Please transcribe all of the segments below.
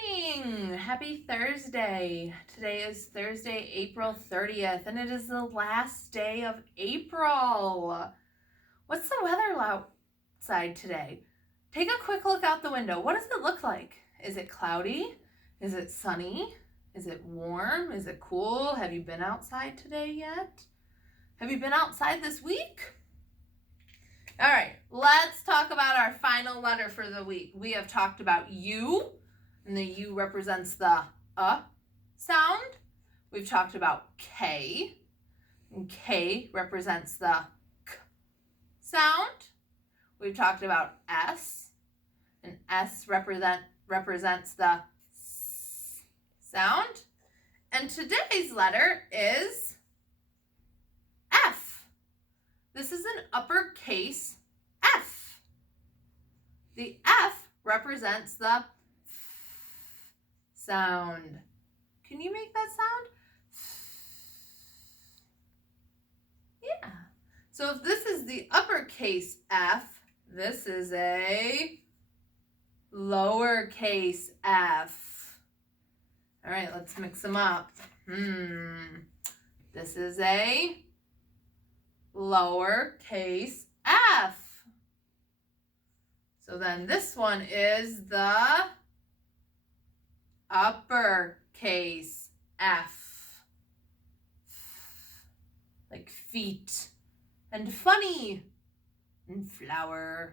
morning! Happy Thursday. Today is Thursday, April 30th, and it is the last day of April. What's the weather outside today? Take a quick look out the window. What does it look like? Is it cloudy? Is it sunny? Is it warm? Is it cool? Have you been outside today yet? Have you been outside this week? All right, let's talk about our final letter for the week. We have talked about U, and the U represents the sound. We've talked about K, and K represents the K sound. We've talked about S, and S represents the S sound. And today's letter is F. This is an uppercase F. The F represents the F sound. Can you make that sound? Yeah. So if this is the uppercase F, this is a lowercase f. All right, let's mix them up. This is a lowercase f. So then this one is the uppercase F. Like feet and funny and flower.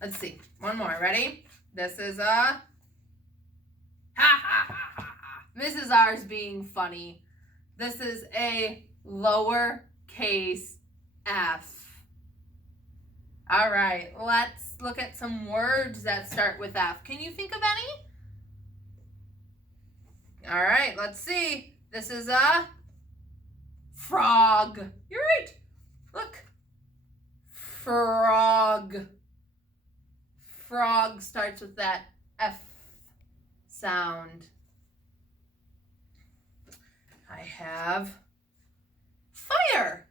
Let's see. One more. Ready? This is a ha ha ha ha ha. This is ours being funny. This is a lowercase f. All right, let's look at some words that start with F. Can you think of any? All right, let's see. This is a frog. You're right. Look. Frog. Frog starts with that F sound. I have fire.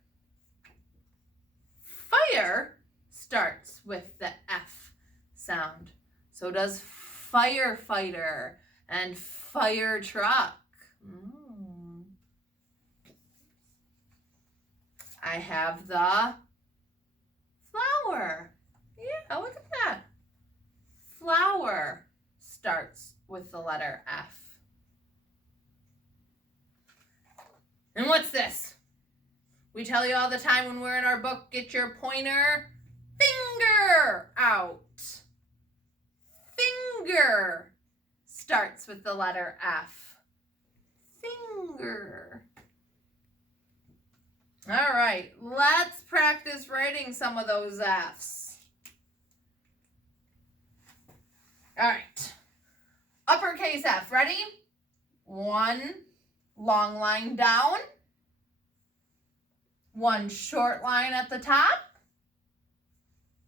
Fire starts with the F sound. So does firefighter and fire truck. I have the flower. Yeah, look at that. Flower starts with the letter F. And what's this? We tell you all the time when we're in our book, get your pointer finger out. Finger starts with the letter F. Finger. All right, let's practice writing some of those F's. All right, uppercase F, ready? One long line down, one short line at the top,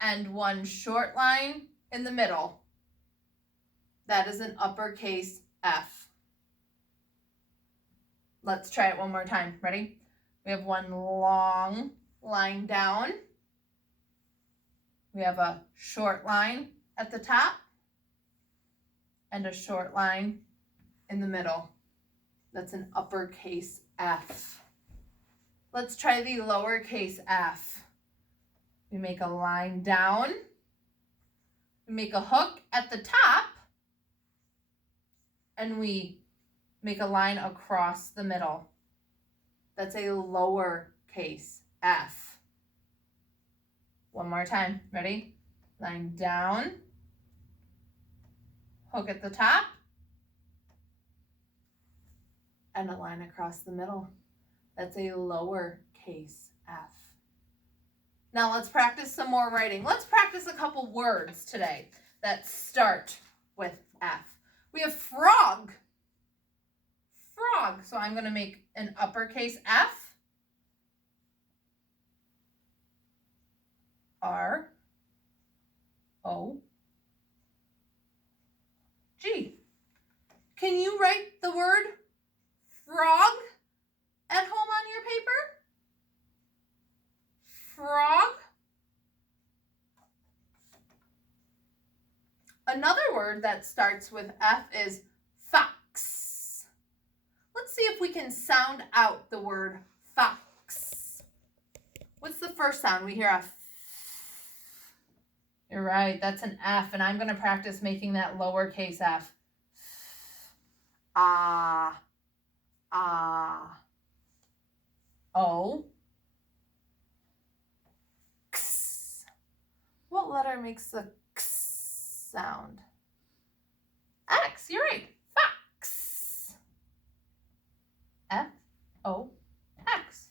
and one short line in the middle. That is an uppercase F. Let's try it one more time. Ready? We have one long line down. We have a short line at the top and a short line in the middle. That's an uppercase F. Let's try the lowercase f. We make a line down. We make a hook at the top. And we make a line across the middle. That's a lowercase f. One more time. Ready? Line down. Hook at the top. And a line across the middle. That's a lowercase f. Now let's practice some more writing. Let's practice a couple words today that start with F. We have frog. Frog. So I'm going to make an uppercase F. R. O. G. Can you write the word frog at home on your paper? Frog. Another word that starts with F is fox. Let's see if we can sound out the word fox. What's the first sound? We hear a F. You're right, that's an F, and I'm going to practice making that lowercase f. Ah, ah. O. X. What letter makes the X sound? X, you're right. Fox. F-O-X.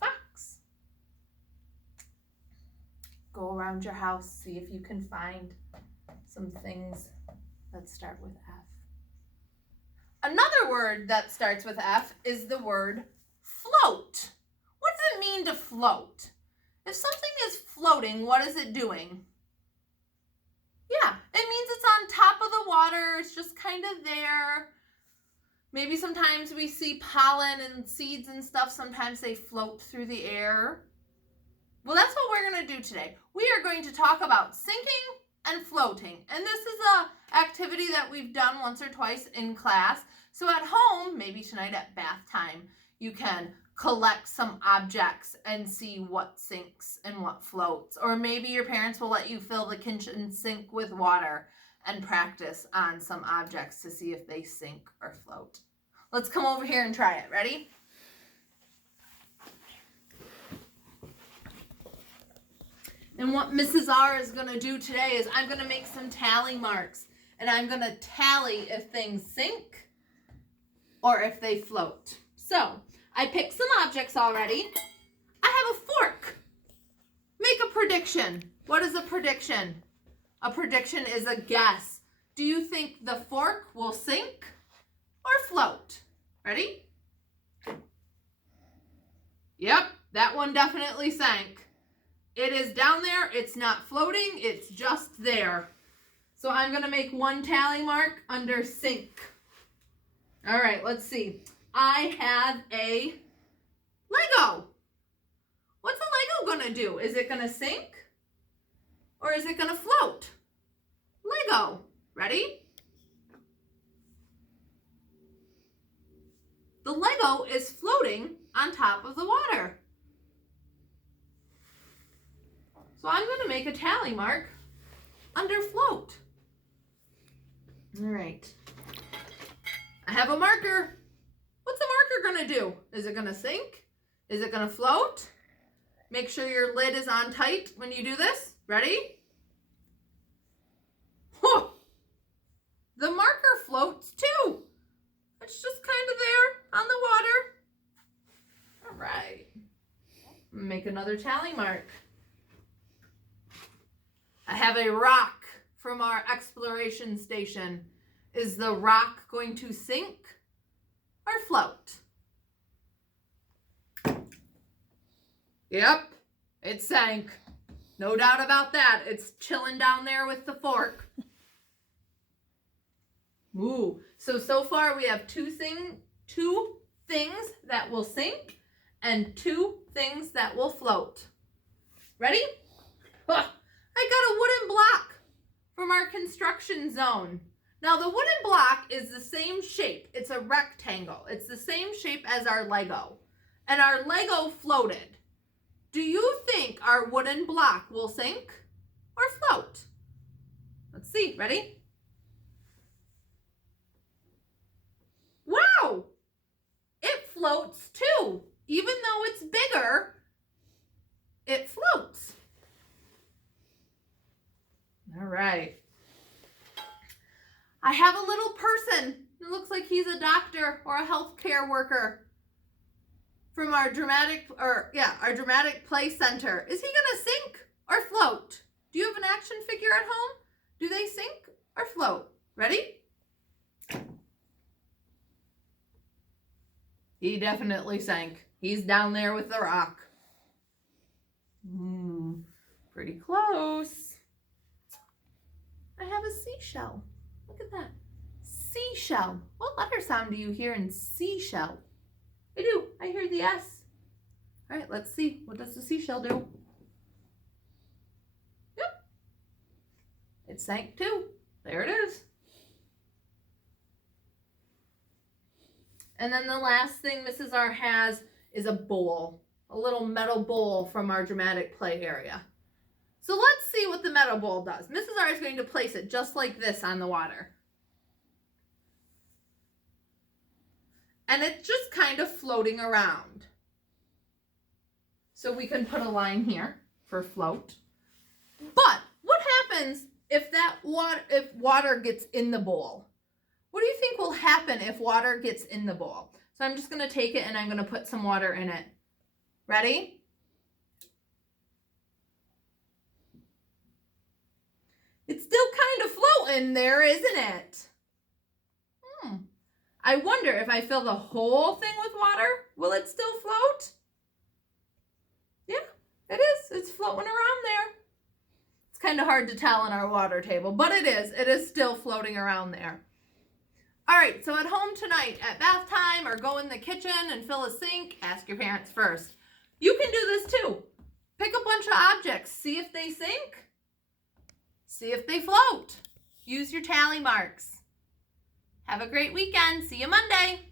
Fox. Go around your house, see if you can find some things that start with F. Another word that starts with F is the word float. What does it mean to float? If something is floating, what is it doing? Yeah, it means it's on top of the water. It's just kind of there. Maybe sometimes we see pollen and seeds and stuff. Sometimes they float through the air. Well, that's what we're going to do today. We are going to talk about sinking and floating. And this is a activity that we've done once or twice in class. So at home, maybe tonight at bath time, you can collect some objects and see what sinks and what floats. Or maybe your parents will let you fill the kitchen sink with water and practice on some objects to see if they sink or float. Let's come over here and try it. Ready? And what Mrs. R is going to do today is I'm going to make some tally marks. And I'm going to tally if things sink or if they float. So, I picked some objects already. I have a fork. Make a prediction. What is a prediction? A prediction is a guess. Do you think the fork will sink or float? Ready? Yep, that one definitely sank. It is down there. It's not floating. It's just there. So I'm going to make one tally mark under sink. All right, let's see. I have a Lego. What's a Lego going to do? Is it going to sink or is it going to float? Lego. Ready? The Lego is floating on top of the water. So I'm going to make a tally mark under float. All right. I have a marker. What's the marker going to do? Is it going to sink? Is it going to float? Make sure your lid is on tight when you do this. Ready? Whoa! The marker floats too. It's just kind of there on the water. All right. Make another tally mark. I have a rock from our exploration station. Is the rock going to sink or float? Yep, it sank. No doubt about that. It's chilling down there with the fork. Ooh, so far we have two things that will sink and two things that will float. Ready? Huh. I got a wooden block from our construction zone. Now the wooden block is the same shape. It's a rectangle. It's the same shape as our Lego. And our Lego floated. Do you think our wooden block will sink or float? Let's see. Ready? Wow! It floats too. Even though it's bigger, it floats. All right. I have a little person. It looks like he's a doctor or a healthcare worker from our dramatic play center. Is he gonna sink or float? Do you have an action figure at home? Do they sink or float? Ready? He definitely sank. He's down there with the rock. Pretty close. I have a seashell. Look at that. Seashell. What letter sound do you hear in seashell? I do. I hear the S. All right, let's see. What does the seashell do? Yep. It sank too. There it is. And then the last thing Mrs. R has is a bowl, a little metal bowl from our dramatic play area. So let's see what the metal bowl does. Mrs. R is going to place it just like this on the water. And it's just kind of floating around. So we can put a line here for float. But what happens if water gets in the bowl? What do you think will happen if water gets in the bowl? So I'm just going to take it and I'm going to put some water in it. Ready? It's still kind of floating there, isn't it? I wonder if I fill the whole thing with water, will it still float? Yeah, it is. It's floating around there. It's kind of hard to tell in our water table, but it is. It is still floating around there. All right, so at home tonight, at bath time, or go in the kitchen and fill a sink, ask your parents first. You can do this too. Pick a bunch of objects, see if they sink, see if they float. Use your tally marks. Have a great weekend. See you Monday.